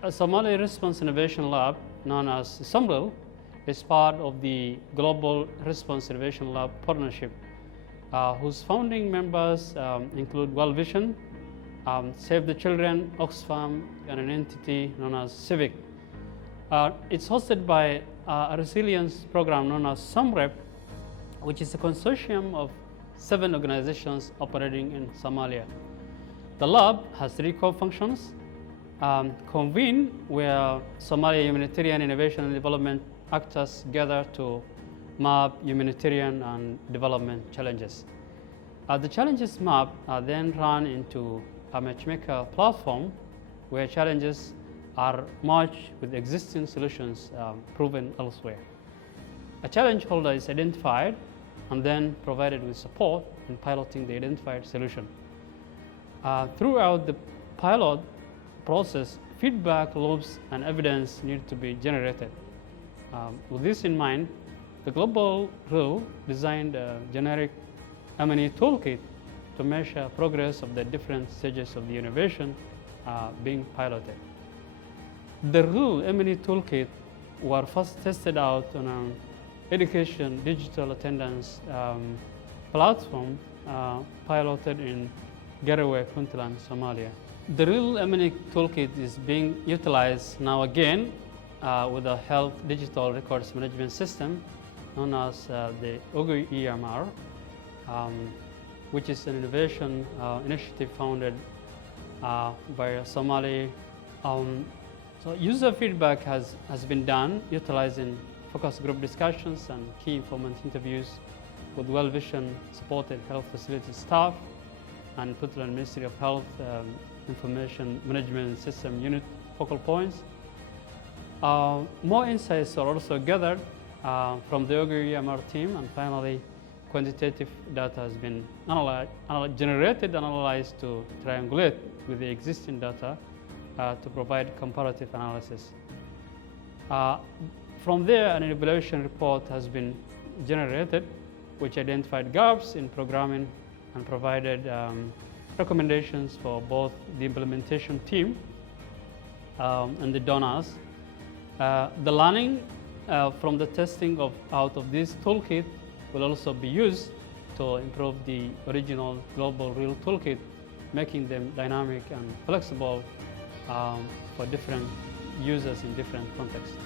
A Somali Response Innovation Lab, known as SOMRIL, is part of the Global Response Innovation Lab Partnership, whose founding members include World Vision, Save the Children, Oxfam, and an entity known as CIVIC. It's hosted by a resilience program known as SOMREP, which is a consortium of 7 organizations operating in Somalia. The lab has 3 core functions: convene, where Somalia Humanitarian Innovation and Development actors gather to map humanitarian and development challenges. The challenges map are then run into a matchmaker platform where challenges are matched with existing solutions proven elsewhere. A challenge holder is identified and then provided with support in piloting the identified solution. Throughout the pilot process, feedback loops and evidence need to be generated. With this in mind, the global rule designed a generic M&E toolkit to measure progress of the different stages of the innovation being piloted. The rule M&E toolkit were first tested out on an education digital attendance platform piloted in Garowe, Puntland, Somalia. The real M&E toolkit is being utilized now again with a health digital records management system known as the OGOW EMR, which is an innovation initiative founded by Somali. So user feedback has been done utilizing focus group discussions and key informant interviews with World Vision supported health facility staff and Puntland Ministry of Health Information Management System Unit focal points. More insights are also gathered from the OGOW EMR team, and finally, quantitative data has been generated and analyzed to triangulate with the existing data to provide comparative analysis. From there, an evaluation report has been generated, which identified gaps in programming and provided recommendations for both the implementation team and the donors. The learning from the testing out of this toolkit will also be used to improve the original global real toolkit, making them dynamic and flexible for different users in different contexts.